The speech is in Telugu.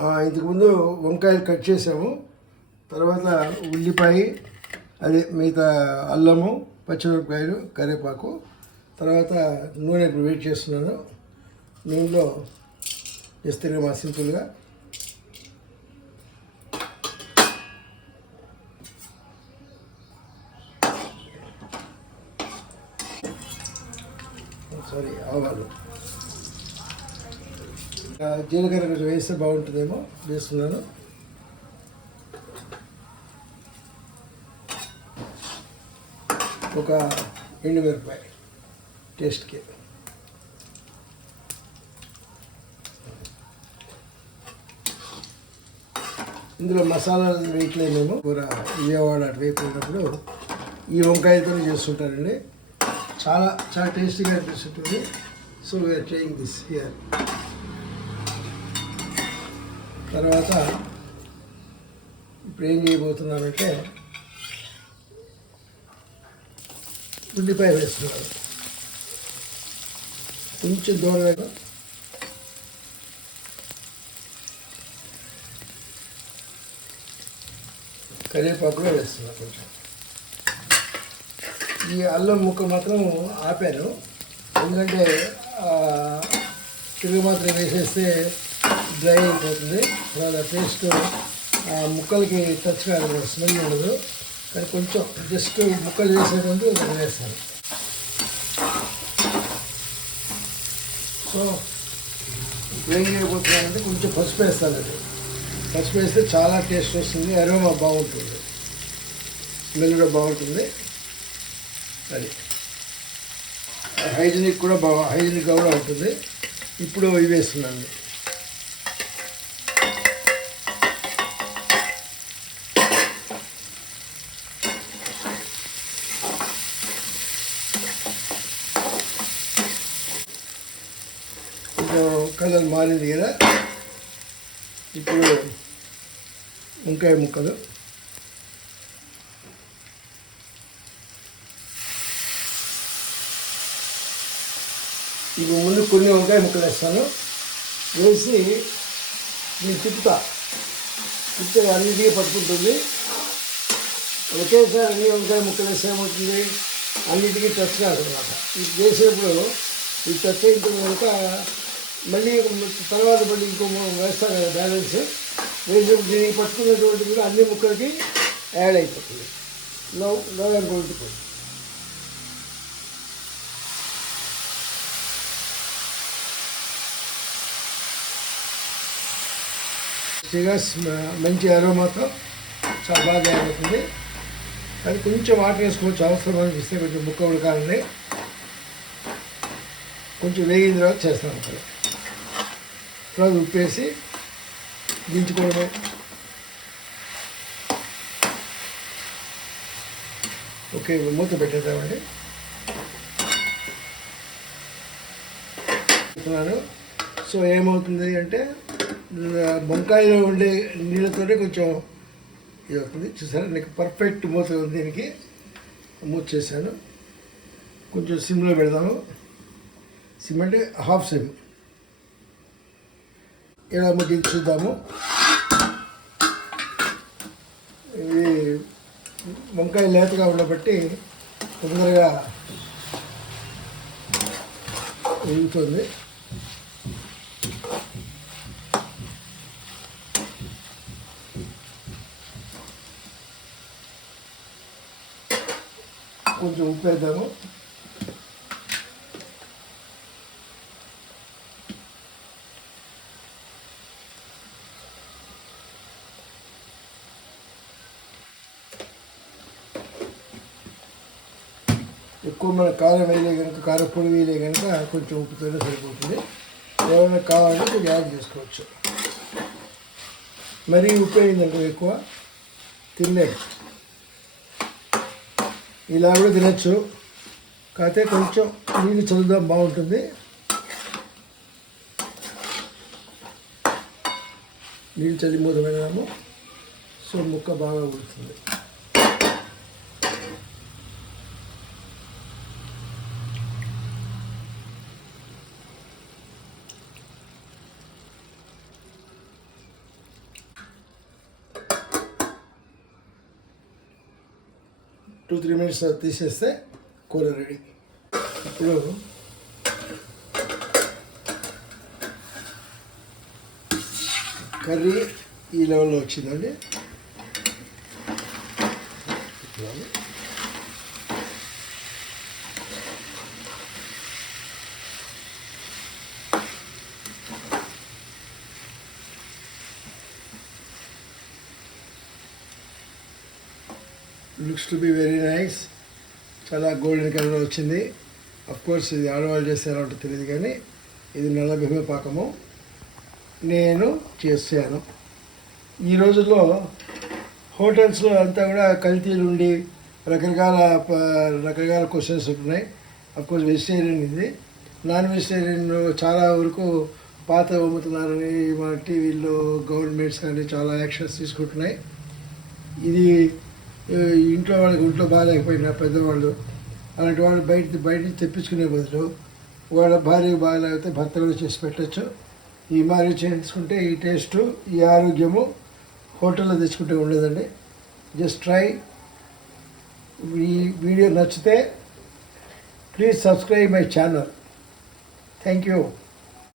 ఇంతకుముందు వంకాయలు కట్ చేసాము. తర్వాత ఉల్లిపాయ అదే మిగతా అల్లము పచ్చిమిరపకాయలు కరివేపాకు. తర్వాత నూనె ఇప్పుడు వెయిట్ చేస్తున్నాను. నూనెలో ఇస్తే మా సింపుల్గా. సారీ ఆవాలు. జీలకర్ర వేస్తే బాగుంటుందేమో వేస్తున్నాను. ఒక ఎండుమిరపకాయ టేస్ట్కి. ఇందులో మసాలాలు వేయట్లేదు మేము. కూర విజయవాడ అటు వేయకున్నప్పుడు ఈ వంకాయతో చేస్తుంటారండి. చాలా చాలా టేస్టీగా అనిపిస్తుంటుంది. So we're trying this here తర్వాత ఇప్పుడు ఏం చేయబోతున్నానంటే ఉల్లిపాయ వేస్తున్నాను. కొంచెం దూరంగా కరివేపాకు కూడా వేస్తున్నాను కొంచెం. ఈ అల్లం ముక్క మాత్రం ఆపాను. ఎందుకంటే తిరుగు మాత్రం వేసేస్తే డ్రై అయిపోతుంది. తర్వాత టేస్ట్ ఆ ముక్కలకి టచ్ కాదు స్మెల్ ఉండదు. కానీ కొంచెం జస్ట్ ముక్కలు వేసే ముందు వేస్తాను సో ఏం చేయబోతున్నానంటే కొంచెం పసుపు వేస్తాను అది. పసుపు వేస్తే చాలా టేస్ట్ వస్తుంది అరోమా బాగుంటుంది. స్మెల్ కూడా బాగుంటుంది. అది. హైజీనిక్ కూడా బాగా హైజీనిక్గా కూడా ఉంటుంది. ఇప్పుడు ఇవి వేస్తున్నాను. కొంచెం కలర్ మారింది కదా. ఇప్పుడు వంకాయ ముక్కలు. ఇప్పుడు ముందు కొన్ని వంకాయ ముక్కలు వేస్తాను. వేసి నేను తిప్పుతా. తిప్పితే అన్నిటికీ పట్టుకుంటుంది. ఒకేసారి అన్ని వంకాయ ముక్కలు వేస్తే ఏమవుతుంది? అన్నిటికీ టచ్ కాదు అనమాట ఇది చేసేప్పుడు ఈ టచ్ అయిన తర్వాత మళ్ళీ తర్వాత మళ్ళీ ఇంకో వేస్తాను కదా బ్యాలెన్స్ వేసినప్పుడు దీనికి పట్టుకున్నటువంటి కూడా అన్ని ముక్కలకి యాడ్ అయిపోతుంది. నో నో అనుకుంటుంది ఫిగర్స్ మంచి అరోమాతో చాలా బాగా తయారవుతుంది అది కొంచెం వాటర్ వేసుకోవచ్చు అవసరం అనిపిస్తే కొంచెం ముక్క ఉడకాలని కొంచెం వేగిన తర్వాత చేస్తాను అక్కడ తర్వాత ఉప్పేసి దించుకోవడమే. ఓకే మూత పెట్టేద్దామండి. చెప్తున్నాను. సో ఏమవుతుంది అంటే ఆ, వంకాయలో ఉండే నీళ్ళతోనే కొంచెం ఇది అవుతుంది చూసారా? నీకు పర్ఫెక్ట్ మూత దీనికి. మూత చేశాను. కొంచెం సిమ్లో పెడదాము. సిమ్ అంటే హాఫ్ సిమ్. ఎలా ముగ్గి చూద్దాము. ఇది వంకాయ లేతగా ఉండబట్టి తొందరగా ఎగుతుంది కొంచెం ఉప్పు వేద్దాము. ఎక్కువ మన కారం వేయలే కనుక కారపొడి వేయలే కనుక కొంచెం ఉప్పుతోనే సరిపోతుంది. ఏమైనా కావాలంటే కొంచెం యాడ్ చేసుకోవచ్చు. మరీ ఉప్పు అయిందంటే ఎక్కువ? తినలేదు. ఇలా కూడా తినచ్చు. కాకపోతే కొంచెం నీళ్ళు చల్లుదాం బాగుంటుంది. నీళ్ళు చల్లి మూత పెడదాము. సో ముక్క బాగా ఉడుతుంది. టూ త్రీ మినిట్స్ తీసేస్తే కూర రెడీ. ఇప్పుడు కర్రీ ఈ లెవెల్లో వచ్చిందండి. Looks to be very nice చాలా గోల్డెన్ కలర్ వచ్చింది. అఫ్ కోర్స్ ఇది ఆడవాళ్ళు చేస్తే తెలియదు కానీ ఇది నల్ల బియ్య పాకము. నేను చేశాను ఈ రోజుల్లో హోటల్స్లో అంతా కూడా కల్తీలు ఉండి రకరకాల ప- రకరకాల క్వశ్చన్స్ ఉంటున్నాయి. కోర్స్ వెజిటేరియన్ ఇది. నాన్ వెజిటేరియన్ చాలా వరకు పాత అమ్ముతున్నారని మన టీవీల్లో గవర్నమెంట్స్ కానీ చాలా యాక్షన్స్ తీసుకుంటున్నాయి. ఇది ఇంట్లో వాళ్ళకి ఇంట్లో బాగాలేకపోయినా పెద్దవాళ్ళు అలాంటి వాళ్ళు బయట బయట నుంచి తెప్పించుకునే బదులు వాళ్ళ భార్యకు బాగాలేకపోతే భర్త కూడా చేసి పెట్టచ్చు. ఈ మాదిరి చేసుకుంటే ఈ టేస్ట్ ఈ ఆరోగ్యము హోటల్లో తెచ్చుకుంటే ఉండదండి. Just try. ఈ వీడియో నచ్చితే please subscribe my channel. Thank you.